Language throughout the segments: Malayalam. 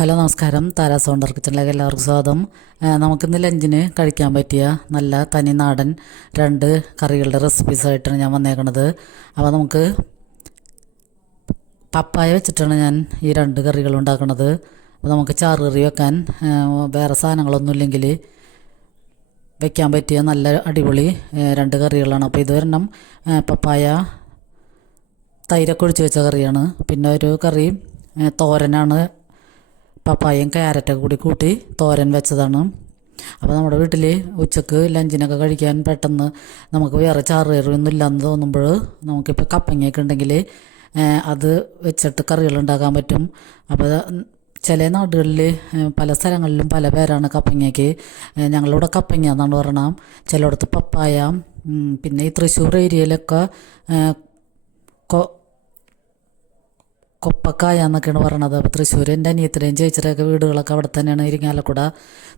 ഹലോ നമസ്കാരം. താര സൗണ്ടർ കിച്ചണിലേക്ക് എല്ലാവർക്കും സ്വാഗതം. നമുക്കിന്ന് ലഞ്ചിന് കഴിക്കാൻ പറ്റിയ നല്ല തനി നാടൻ 2 കറികളുടെ റെസിപ്പീസായിട്ടാണ് ഞാൻ വന്നേക്കണത്. അപ്പോൾ നമുക്ക് പപ്പായ വെച്ചിട്ടാണ് ഞാൻ ഈ 2 കറികൾ ഉണ്ടാക്കുന്നത്. അപ്പോൾ നമുക്ക് ചാറ് കറി വെക്കാൻ വേറെ സാധനങ്ങളൊന്നും ഇല്ലെങ്കിൽ വെക്കാൻ പറ്റിയ നല്ല അടിപൊളി 2 കറികളാണ്. അപ്പോൾ ഇത് ഒരെണ്ണം പപ്പായ തൈരൊക്കെ ഒഴിച്ച് വെച്ച കറിയാണ്. പിന്നെ ഒരു കറി തോരനാണ്. പപ്പായയും ക്യാരറ്റൊക്കെ കൂടി കൂട്ടി തോരൻ വെച്ചതാണ്. അപ്പോൾ നമ്മുടെ വീട്ടിൽ ഉച്ചക്ക് ലഞ്ചിനൊക്കെ കഴിക്കാൻ പെട്ടെന്ന് നമുക്ക് വേറെ ചാറ് കറിയൊന്നും ഇല്ലയെന്ന് തോന്നുമ്പോൾ നമുക്കിപ്പോൾ കപ്പങ്ങയൊക്കെ ഉണ്ടെങ്കിൽ അത് വെച്ചിട്ട് കറികൾ ഉണ്ടാക്കാൻ പറ്റും. അപ്പോൾ ചില നാടുകളിൽ പല സ്ഥലങ്ങളിലും പല പേരാണ് കപ്പങ്ങയ്ക്ക്. ഞങ്ങളിവിടെ കപ്പങ്ങ എന്നാണ് പറയണം. ചിലയിടത്ത് പപ്പായ, പിന്നെ ഈ തൃശ്ശൂർ ഏരിയയിലൊക്കെ കൊപ്പക്കായ എന്നൊക്കെയാണ് പറയണത്. അപ്പോൾ തൃശ്ശൂർ എൻ്റെ അനിയത്തിൻ്റെയും ചേച്ചിയുടെയൊക്കെ വീടുകളൊക്കെ അവിടെ തന്നെയാണ്. ഇരിങ്ങാലക്കുട,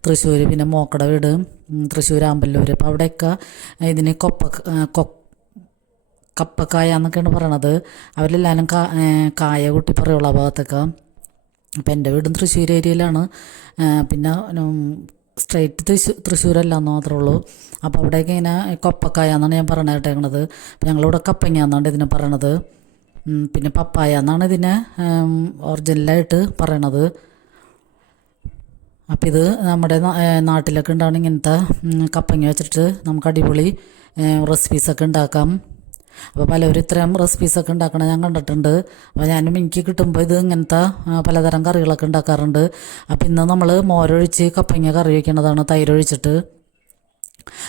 തൃശ്ശൂർ, പിന്നെ മോക്കട വീട് തൃശ്ശൂർ ആമ്പല്ലൂർ. അപ്പോൾ അവിടെയൊക്കെ ഇതിന് കപ്പക്കായ എന്നൊക്കെയാണ് പറയണത്. അവരെല്ലാവരും കായ കൂട്ടി പറയുള്ളൂ ആ ഭാഗത്തൊക്കെ. അപ്പോൾ എൻ്റെ വീടും തൃശ്ശൂർ ഏരിയയിലാണ്. പിന്നെ സ്ട്രൈറ്റ് തൃശ്ശൂരല്ല എന്ന് മാത്രമേ ഉള്ളൂ. അപ്പോൾ അവിടെയൊക്കെ ഇങ്ങനെ കൊപ്പക്കായ എന്നാണ് ഞാൻ പറഞ്ഞു കേട്ടേക്കണത്. അപ്പോൾ ഞങ്ങളിവിടെ കപ്പങ്ങ എന്നാണ് ഇതിനെ പറയണത്. പിന്നെ പപ്പായ എന്നാണ് ഇതിനെ ഒറിജിനലായിട്ട് പറയണത്. അപ്പം ഇത് നമ്മുടെ നാട്ടിലൊക്കെ ഉണ്ടാവണം ഇങ്ങനത്തെ കപ്പങ്ങ വെച്ചിട്ട് നമുക്ക് അടിപൊളി റെസിപ്പീസൊക്കെ ഉണ്ടാക്കാം. അപ്പോൾ പലവരും ഇത്തരം റെസിപ്പീസൊക്കെ ഉണ്ടാക്കണം ഞാൻ കണ്ടിട്ടുണ്ട്. അപ്പോൾ ഞാനും എനിക്ക് കിട്ടുമ്പോൾ ഇത് ഇങ്ങനത്തെ പലതരം കറികളൊക്കെ ഉണ്ടാക്കാറുണ്ട്. അപ്പോൾ ഇന്ന് നമ്മൾ മോരൊഴിച്ച് കപ്പങ്ങ കറി വയ്ക്കണതാണ്, തൈരൊഴിച്ചിട്ട്.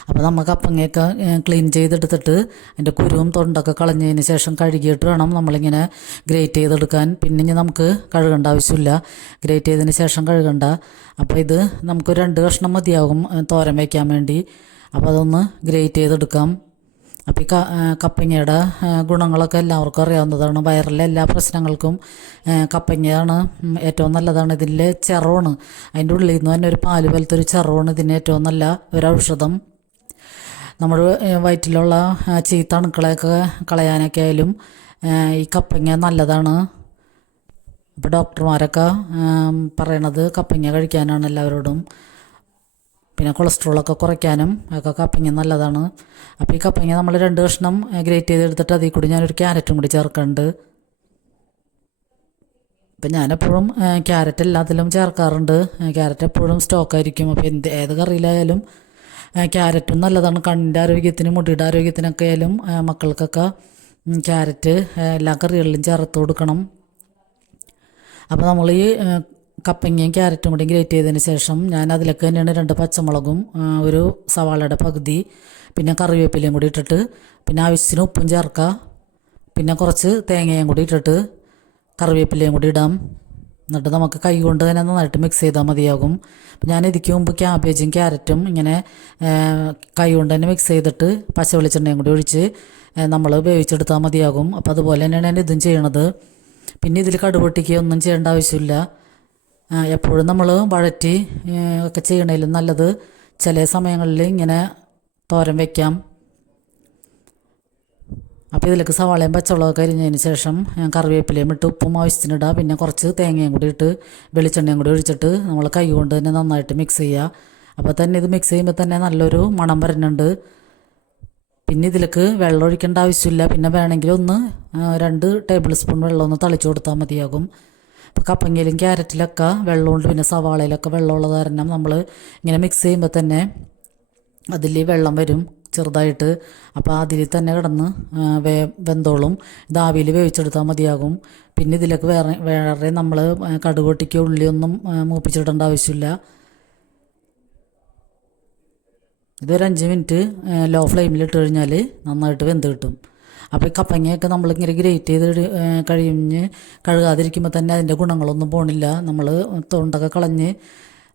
അപ്പോൾ നമ്മൾ കപ്പങ്ങയൊക്കെ ക്ലീൻ ചെയ്തെടുത്തിട്ട് അതിൻ്റെ കുരുവും തൊണ്ടൊക്കെ കളഞ്ഞതിന് ശേഷം കഴുകിയിട്ട് വേണം നമ്മളിങ്ങനെ ഗ്രേറ്റ് ചെയ്തെടുക്കാൻ. പിന്നെ നമുക്ക് കഴുകേണ്ട ആവശ്യമില്ല, ഗ്രേറ്റ് ചെയ്തതിന് ശേഷം കഴുകണ്ട. അപ്പോൾ ഇത് നമുക്ക് 2 കഷ്ണം മതിയാകും തോരൻ വയ്ക്കാൻ വേണ്ടി. അപ്പോൾ അതൊന്ന് ഗ്രേറ്റ് ചെയ്തെടുക്കാം. അപ്പോൾ ഈ കപ്പങ്ങയുടെ ഗുണങ്ങളൊക്കെ എല്ലാവർക്കും അറിയാവുന്നതാണ്. വയറിലെ എല്ലാ പ്രശ്നങ്ങൾക്കും കപ്പങ്ങയാണ് ഏറ്റവും നല്ലതാണ്. ഇതിലെ ചിറവാണ്, അതിൻ്റെ ഉള്ളിൽ നിന്ന് തന്നെ ഒരു പാല് പോലത്തെ ഒരു ചിറവാണ് ഇതിന് ഏറ്റവും നല്ല ഒരു ഔഷധം. നമ്മുടെ വയറ്റിലുള്ള ചീത്ത അണുക്കളെയൊക്കെ കളയാനൊക്കെ ആയാലും ഈ കപ്പങ്ങ നല്ലതാണ്. അപ്പോൾ ഡോക്ടർമാരൊക്കെ പറയണത് കപ്പങ്ങ കഴിക്കാനാണ് എല്ലാവരോടും. പിന്നെ കൊളസ്ട്രോളൊക്കെ കുറയ്ക്കാനും ഒക്കെ കപ്പങ്ങ നല്ലതാണ്. അപ്പോൾ ഈ കപ്പങ്ങ നമ്മൾ 2 കഷ്ണം ഗ്രേറ്റ് ചെയ്തെടുത്തിട്ട് അതിൽ കൂടി ഞാനൊരു ക്യാരറ്റും കൂടി ചേർക്കുന്നുണ്ട്. അപ്പം ഞാനെപ്പോഴും ക്യാരറ്റ് എല്ലാത്തിലും ചേർക്കാറുണ്ട്. ക്യാരറ്റ് എപ്പോഴും സ്റ്റോക്കായിരിക്കും. അപ്പോൾ ഏത് കറിയിലായാലും ക്യാരറ്റും നല്ലതാണ്. കണ്ണിൻ്റെ ആരോഗ്യത്തിനും മുടിയുടെ ആരോഗ്യത്തിനൊക്കെ ആയാലും മക്കൾക്കൊക്കെ ക്യാരറ്റ് എല്ലാ കറികളിലും ചേർത്ത് കൊടുക്കണം. അപ്പോൾ നമ്മൾ ഈ കപ്പങ്ങയും ക്യാരറ്റും കൂടി ഗ്രേറ്റ് ചെയ്തതിന് ശേഷം ഞാൻ അതിലേക്ക് തന്നെയാണ് 2 പച്ചമുളകും ഒരു സവാളയുടെ പകുതി പിന്നെ കറിവേപ്പിലയും കൂടി ഇട്ടിട്ട് പിന്നെ ആവശ്യത്തിന് ഉപ്പും ചേർക്കുക. പിന്നെ കുറച്ച് തേങ്ങയും കൂടി ഇട്ടിട്ട് കറിവേപ്പിലയും കൂടി ഇടാം. എന്നിട്ട് നമുക്ക് കൈ കൊണ്ട് തന്നെ നന്നായിട്ട് മിക്സ് ചെയ്താൽ മതിയാകും. ഞാൻ ഇതിക്ക് മുമ്പ് ക്യാബേജും ക്യാരറ്റും ഇങ്ങനെ കൈ കൊണ്ട് തന്നെ മിക്സ് ചെയ്തിട്ട് പച്ച വെളിച്ചെണ്ണയും കൂടി ഒഴിച്ച് നമ്മൾ വേവിച്ചെടുത്താൽ മതിയാകും. അപ്പോൾ അതുപോലെ തന്നെയാണ് ഞാൻ ഇതും ചെയ്യണത്. പിന്നെ ഇതിൽ കടുപൊട്ടിക്കുകയൊന്നും ചെയ്യേണ്ട ആവശ്യമില്ല. എപ്പോഴും നമ്മൾ വഴറ്റി ഒക്കെ ചെയ്യണേലും നല്ലത് ചില സമയങ്ങളിൽ ഇങ്ങനെ തോരൻ വയ്ക്കാം. അപ്പോൾ ഇതിലേക്ക് സവാളയും പച്ചമുളകൊക്കെ അരിഞ്ഞതിന് ശേഷം കറിവേപ്പിലയും ഇട്ട് ഉപ്പും ആവശ്യത്തിനിടുക. പിന്നെ കുറച്ച് തേങ്ങയും കൂടി ഇട്ട് വെളിച്ചെണ്ണയും കൂടി ഒഴിച്ചിട്ട് നമ്മൾ കൈ കൊണ്ട് തന്നെ നന്നായിട്ട് മിക്സ് ചെയ്യുക. അപ്പോൾ തന്നെ ഇത് മിക്സ് ചെയ്യുമ്പോൾ തന്നെ നല്ലൊരു മണം വരുന്നുണ്ട്. പിന്നെ ഇതിലേക്ക് വെള്ളം ഒഴിക്കേണ്ട ആവശ്യമില്ല. പിന്നെ വേണമെങ്കിൽ 2 ടേബിൾ സ്പൂൺ വെള്ളം ഒന്ന് തളിച്ചു കൊടുത്താൽ മതിയാകും. അപ്പോൾ കപ്പങ്ങയിലും ക്യാരറ്റിലൊക്കെ വെള്ളമുണ്ട്, പിന്നെ സവാളയിലൊക്കെ വെള്ളമുള്ളത് കാരണം നമ്മൾ ഇങ്ങനെ മിക്സ് ചെയ്യുമ്പോൾ തന്നെ അതിൽ വെള്ളം വരും ചെറുതായിട്ട്. അപ്പോൾ അതിൽ തന്നെ കിടന്ന് വെന്തോളും. ഇത് ആവിയിൽ വേവിച്ചെടുത്താൽ മതിയാകും. പിന്നെ ഇതിലേക്ക് വേറെ നമ്മൾ കടുക് പൊട്ടിക്കോ ഉള്ളിയൊന്നും മൂപ്പിച്ചിടേണ്ട ആവശ്യമില്ല. ഇതൊരു 5 മിനിറ്റ് ലോ ഫ്ലെയിമിലിട്ട് കഴിഞ്ഞാൽ നന്നായിട്ട് വെന്ത് കിട്ടും. അപ്പോൾ ഈ കപ്പങ്ങയൊക്കെ നമ്മളിങ്ങനെ ഗ്രേറ്റ് ചെയ്ത് കഴിഞ്ഞ് കഴുകാതിരിക്കുമ്പോൾ തന്നെ അതിൻ്റെ ഗുണങ്ങളൊന്നും പോണില്ല. നമ്മൾ തൊണ്ടൊക്കെ കളഞ്ഞ്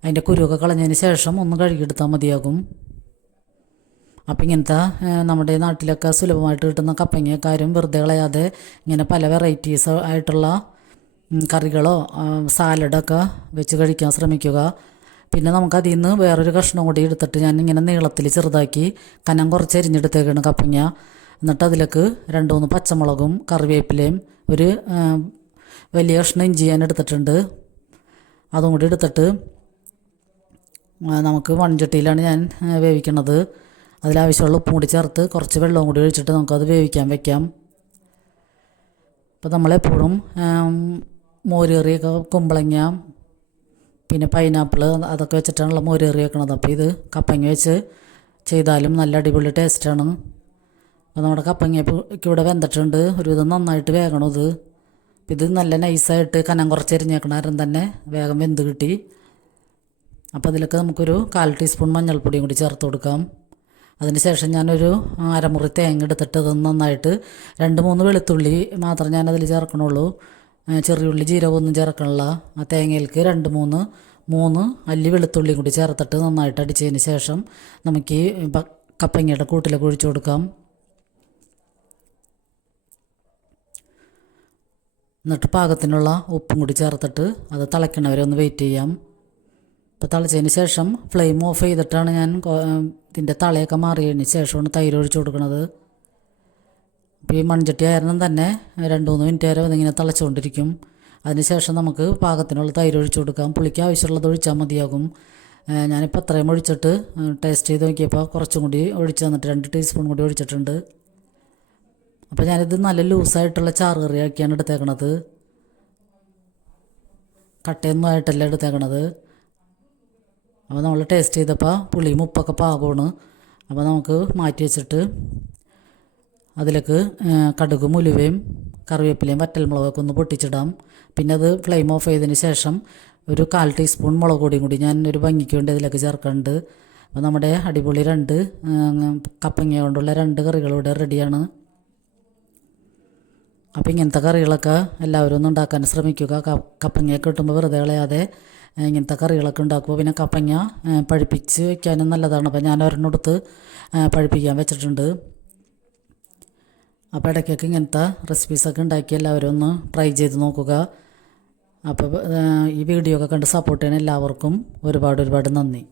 അതിൻ്റെ കുരുവൊക്കെ കളഞ്ഞതിന് ശേഷം ഒന്ന് കഴുകിയെടുത്താൽ മതിയാകും. അപ്പോൾ ഇങ്ങനത്തെ നമ്മുടെ നാട്ടിലൊക്കെ സുലഭമായിട്ട് കിട്ടുന്ന കപ്പങ്ങയൊക്കെ ആരും വെറുതെ കളയാതെ ഇങ്ങനെ പല വെറൈറ്റീസ് ആയിട്ടുള്ള കറികളോ സാലഡൊക്കെ വെച്ച് കഴിക്കാൻ ശ്രമിക്കുക. പിന്നെ നമുക്ക് അതിൽ നിന്ന് വേറൊരു കഷ്ണം കൂടി എടുത്തിട്ട് ഞാൻ ഇങ്ങനെ നീളത്തിൽ ചെറുതാക്കി കനം കുറച്ച് അരിഞ്ഞെടുത്തേക്കാണ് കപ്പങ്ങ. എന്നിട്ട് അതിലേക്ക് 2-3 പച്ചമുളകും കറിവേപ്പിലയും ഒരു വലിയ കഷ്ണം ഇഞ്ചി ഞാൻ എടുത്തിട്ടുണ്ട്. അതും കൂടി എടുത്തിട്ട് നമുക്ക് മൺചട്ടിയിലാണ് ഞാൻ വേവിക്കണത്. അതിലാവശ്യമുള്ള ഉപ്പും കൂടി ചേർത്ത് കുറച്ച് വെള്ളവും കൂടി ഒഴിച്ചിട്ട് നമുക്കത് വേവിക്കാൻ വെക്കാം. അപ്പോൾ നമ്മളെപ്പോഴും മോരേറിയൊക്കെ കുമ്പളങ്ങ പിന്നെ പൈനാപ്പിൾ അതൊക്കെ വെച്ചിട്ടാണല്ലോ മോരേറി വെക്കണത്. അപ്പോൾ ഇത് കപ്പങ്ങ വെച്ച് ചെയ്താലും നല്ല അടിപൊളി ടേസ്റ്റാണ്. അപ്പോൾ നമ്മുടെ കപ്പങ്ങയ്ക്ക് ഇവിടെ വെന്തിട്ടുണ്ട്. ഒരുവിധം നന്നായിട്ട് വേകണം ഇത്. ഇത് നല്ല നൈസായിട്ട് കനം കുറച്ചെരിഞ്ഞേക്കണാരും തന്നെ വേഗം വെന്ത് കിട്ടി. അപ്പോൾ അതിലൊക്കെ നമുക്കൊരു 1/4 ടീസ്പൂൺ മഞ്ഞൾപ്പൊടിയും കൂടി ചേർത്ത് കൊടുക്കാം. അതിന് ശേഷം ഞാനൊരു അരമുറി തേങ്ങ എടുത്തിട്ട് അത് നന്നായിട്ട് 2-3 വെളുത്തുള്ളി മാത്രം ഞാനതിൽ ചേർക്കണുള്ളൂ. ചെറിയുള്ളി ജീരകമൊന്നും ചേർക്കണില്ല. ആ തേങ്ങയിലേക്ക് 2-3 അല്ലി വെളുത്തുള്ളിയും കൂടി ചേർത്തിട്ട് നന്നായിട്ട് അടിച്ചതിന് ശേഷം നമുക്ക് ഈ കപ്പങ്ങയുടെ കൂട്ടിലേക്ക് ഒഴിച്ചു കൊടുക്കാം. എന്നിട്ട് പാകത്തിനുള്ള ഉപ്പും കൂടി ചേർത്തിട്ട് അത് തിളയ്ക്കണവരെ ഒന്ന് വെയിറ്റ് ചെയ്യാം. അപ്പോൾ തിളച്ചതിന് ശേഷം ഫ്ലെയിം ഓഫ് ചെയ്തിട്ടാണ് ഞാൻ ഇതിൻ്റെ തളയൊക്കെ മാറിയതിന് ശേഷമാണ് തൈര് ഒഴിച്ചു കൊടുക്കുന്നത്. അപ്പോൾ ഈ മൺചട്ടി ആയിരുന്നു തന്നെ 2-3 മിനിറ്റ് വരെ ഇതിങ്ങനെ തിളച്ചുകൊണ്ടിരിക്കും. അതിനുശേഷം നമുക്ക് പാകത്തിനുള്ള തൈര് ഒഴിച്ചു കൊടുക്കാം. പുളിക്ക് ആവശ്യമുള്ളത് ഒഴിച്ചാൽ മതിയാകും. ഞാനിപ്പോൾ അത്രയും ഒഴിച്ചിട്ട് ടേസ്റ്റ് ചെയ്ത് നോക്കിയപ്പോൾ കുറച്ചും കൂടി ഒഴിച്ച് തന്നിട്ട് 2 ടീസ്പൂൺ കൂടി ഒഴിച്ചിട്ടുണ്ട്. അപ്പോൾ ഞാനിത് നല്ല ലൂസായിട്ടുള്ള ചാറുകറിയാക്കിയാണ് എടുത്തേക്കണത്. കട്ടയൊന്നും ആയിട്ടല്ല എടുത്തേക്കണത്. അപ്പോൾ നമ്മൾ ടേസ്റ്റ് ചെയ്തപ്പോൾ പുളിയും ഉപ്പൊക്കെ പാകമാണ്. അപ്പോൾ നമുക്ക് മാറ്റി വെച്ചിട്ട് അതിലേക്ക് കടുകും ഉലുവയും കറിവേപ്പിലയും വറ്റൽമുളകൊക്കെ ഒന്ന് പൊട്ടിച്ചിടാം. പിന്നെ അത് ഫ്ലെയിം ഓഫ് ചെയ്തതിന് ശേഷം ഒരു 1/4 ടീസ്പൂൺ മുളക് പൊടിയും കൂടി ഞാൻ ഒരു ഭംഗിക്ക് വേണ്ടി അതിലേക്ക് ചേർക്കുന്നുണ്ട്. അപ്പോൾ നമ്മുടെ അടിപൊളി 2 കപ്പങ്ങ കൊണ്ടുള്ള 2 കറികളിവിടെ റെഡിയാണ്. അപ്പോൾ ഇങ്ങനത്തെ കറികളൊക്കെ എല്ലാവരും ഒന്ന് ഉണ്ടാക്കാൻ ശ്രമിക്കുക. കപ്പങ്ങയൊക്കെ കിട്ടുമ്പോൾ വെറുതെ കളയാതെ ഇങ്ങനത്തെ കറികളൊക്കെ ഉണ്ടാക്കുമ്പോൾ പിന്നെ കപ്പങ്ങ പഴുപ്പിച്ച് വയ്ക്കാനും നല്ലതാണ്. അപ്പോൾ ഞാൻ ഒരെണ്ണെടുത്ത് പഴുപ്പിക്കാൻ വെച്ചിട്ടുണ്ട്. അപ്പോൾ ഇടയ്ക്കൊക്കെ ഇങ്ങനത്തെ റെസിപ്പീസൊക്കെ ഉണ്ടാക്കി എല്ലാവരും ഒന്ന് ട്രൈ ചെയ്ത് നോക്കുക. അപ്പോൾ ഈ വീഡിയോ ഒക്കെ കണ്ട് സപ്പോർട്ട് ചെയ്യുന്ന എല്ലാവർക്കും ഒരുപാട് നന്ദി.